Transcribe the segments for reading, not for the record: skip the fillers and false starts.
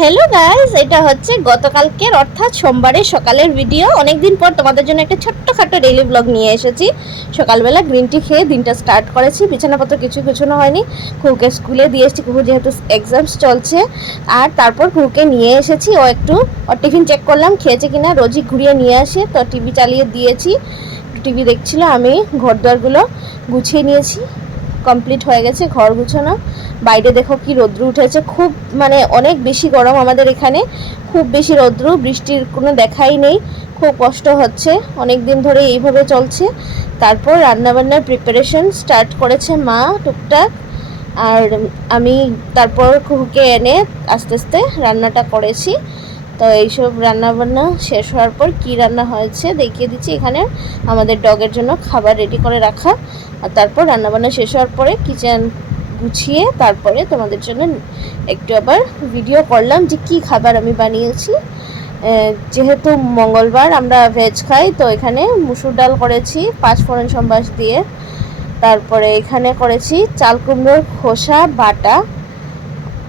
Hello guys, এটা হচ্ছে গতকালকের অর্থাৎ সোমবারের সকালের ভিডিও। অনেকদিন পর তোমাদের জন্য একটা ছোট্টখাটো ডেইলি ব্লগ নিয়ে এসেছি। সকালবেলা গ্রিন টি খেয়ে দিনটা স্টার্ট করেছি। বিছানাপত্র কিছু গুছানো হয়নি, কুহুকে স্কুলে দিয়ে এসেছি, কুহু যেহেতু এক্সামস চলছে। আর তারপর কুহুকে নিয়ে এসেছি, ও একটু ওর টিফিন চেক করলাম খেয়েছে কিনা, রোজই ঘুরিয়ে নিয়ে আসে, তো টিভি চালিয়ে দিয়েছি, টিভি দেখছিল। আমি ঘরদোরগুলো গুছিয়ে নিয়েছি, কমপ্লিট হয়ে গেছে ঘর গুছানো। বাইরে দেখো কি রৌদ্র উঠেছে, খুব মানে অনেক বেশি গরম আমাদের এখানে, খুব বেশি রৌদ্র, বৃষ্টির কোনো দেখাই নেই, খুব কষ্ট হচ্ছে, অনেক দিন ধরে এইভাবে চলছে। তারপর রান্নাবান্নার প্রিপারেশন স্টার্ট করেছে মা টুকটাক, আর আমি তারপর কুহুকে এনে আস্তে আস্তে রান্নাটা করেছি। তো এইসব রান্নাবান্না শেষ হওয়ার পর কী রান্না হয়েছে দেখিয়ে দিচ্ছি। এখানে আমাদের ডগের জন্য খাবার রেডি করে রাখা, আর তারপর রান্নাবান্না শেষ হওয়ার পরে কিচেন গুছিয়ে তারপরে তোমাদের জন্য একটু আবার ভিডিও করলাম যে কী খাবার আমি বানিয়েছি। যেহেতু মঙ্গলবার আমরা ভেজ খাই, তো এখানে মুসুর ডাল করেছি 5 ফোড়ন সম্বাস দিয়ে। তারপরে এখানে করেছি চাল কুমড়োর খোসা বাটা,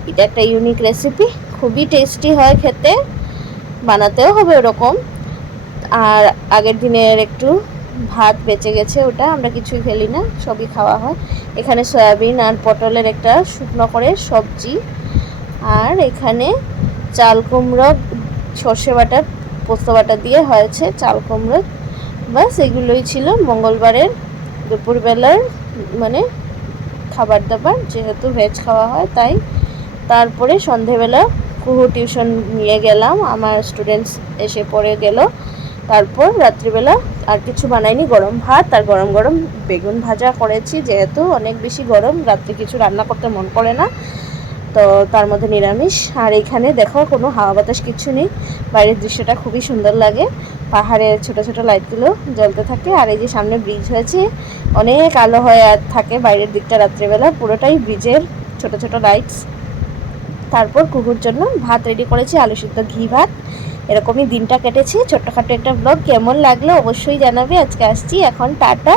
এটা একটা ইউনিক রেসিপি, খুবই টেস্টি হয় খেতে, বানাতেও হবে ওরকম। আর আগের দিনের একটু ভাত বেঁচে গেছে, ওটা আমরা কিছুই ফেলি না, সবই খাওয়া হয়। এখানে সয়াবিন আর পটলের একটা শুকনো করে সবজি, আর এখানে চাল কুমড়ো সর্ষে বাটা পোস্ত বাটা দিয়ে হয়েছে চাল কুমড়ো। বাস এগুলোই ছিল মঙ্গলবারের দুপুরবেলার মানে খাবার দাবার, যেহেতু ভেজ খাওয়া হয় তাই। তারপরে সন্ধেবেলা কুহু টিউশন নিয়ে গেলাম, আমার স্টুডেন্টস এসে পড়ে গেল। তারপর রাত্রিবেলা আর কিছু বানাইনি, গরম ভাত আর গরম গরম বেগুন ভাজা করেছি, যেহেতু অনেক বেশি গরম রাত্রে কিছু রান্না করতে মন করে না, তো তার মধ্যে নিরামিষ। আর এখানে দেখো কোনো হাওয়া বাতাস কিছু নেই, বাইরের দৃশ্যটা খুবই সুন্দর লাগে, পাহাড়ের ছোট ছোট লাইটগুলো জ্বলতে থাকে, আর এই যে সামনে ব্রিজ হয়েছে, অনেক আলো হয়ে থাকে বাইরের দিকটা রাত্রিবেলা, পুরোটাই ব্রিজের ছোট ছোট লাইটস। তারপর কুকুর জন্য ভাত রেডি করেছি, আলু সিদ্ধ ঘি ভাত। এরকমই দিনটা কেটেছে, ছোট্টখাটো একটা ব্লগ। কেমন লাগলো অবশ্যই জানাবে। আজকে আসছি, এখন টাটা।